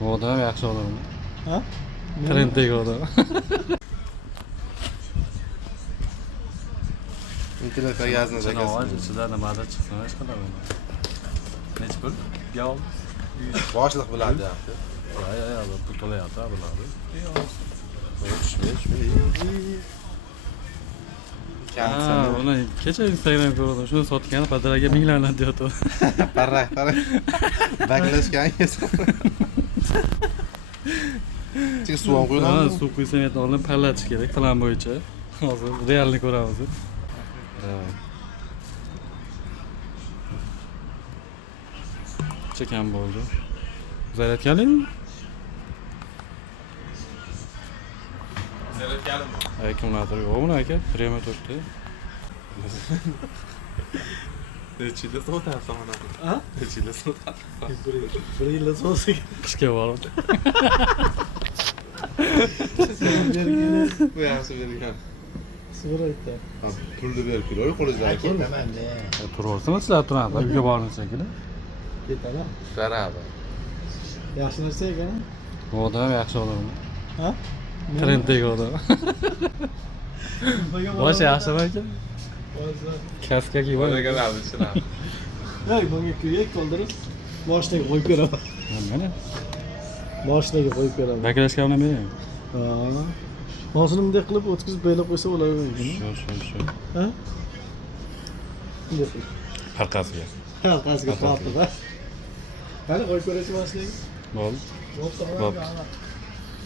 Odam yaxshi odam. Ha? Trenddagi odam. Internetda yozni Janovar ichida nimadir chiqsa hech qanaqa. Nech pul? Gal. boshliq biladi deyapti. Ya, bu to'layapti, biladi. Uni kecha Instagram ko'rdim. Shuni sotgan padaraga minglardan deyapti. Parrak. Baklashgan esa. Tik suv qo'yiladi. Suv quysa endi olinib parlatish kerak plan bo'yicha. Hozir realni ko'ramiz. Chekam bo'ldi. Zaryadkalingmi? Zaryadkalimi? Akkumulyator yo'qmi aka? Prema turibdi. Nechida sotarsan mana? Ha? Nechida sotarsan? Bir yilda so'zing. Qishga borib. Bu yaxshi bergan. Suratda. Pulni berib kelay qo'lingizdan. Ketaman-da. Turaversin, sizlar turadi. Uyga boramiz shekilli. Ketaman. Zaradi. Yaxshi narsa ekan. Odam yaxshi odam. Ha? Trenddagi odam. Boshi yaxshimi aka? Kaska kiyib O'ylaganlarni tushunadi. Hey, bunga kuyak qoldirib boshiga qo'yib beraman. Mana. Boshiga qo'yib beraman. Baklashga olib bering. Ha. Hozir bunday qilib o'tkazib belab qo'ysa bo'ladimi? Shu. Ha? Bunday qilib. Harqasiga. Halqasiga tortib, ha? Qani qo'yib ko'rasiz boshiga? Bo'ldi. Bo'pti.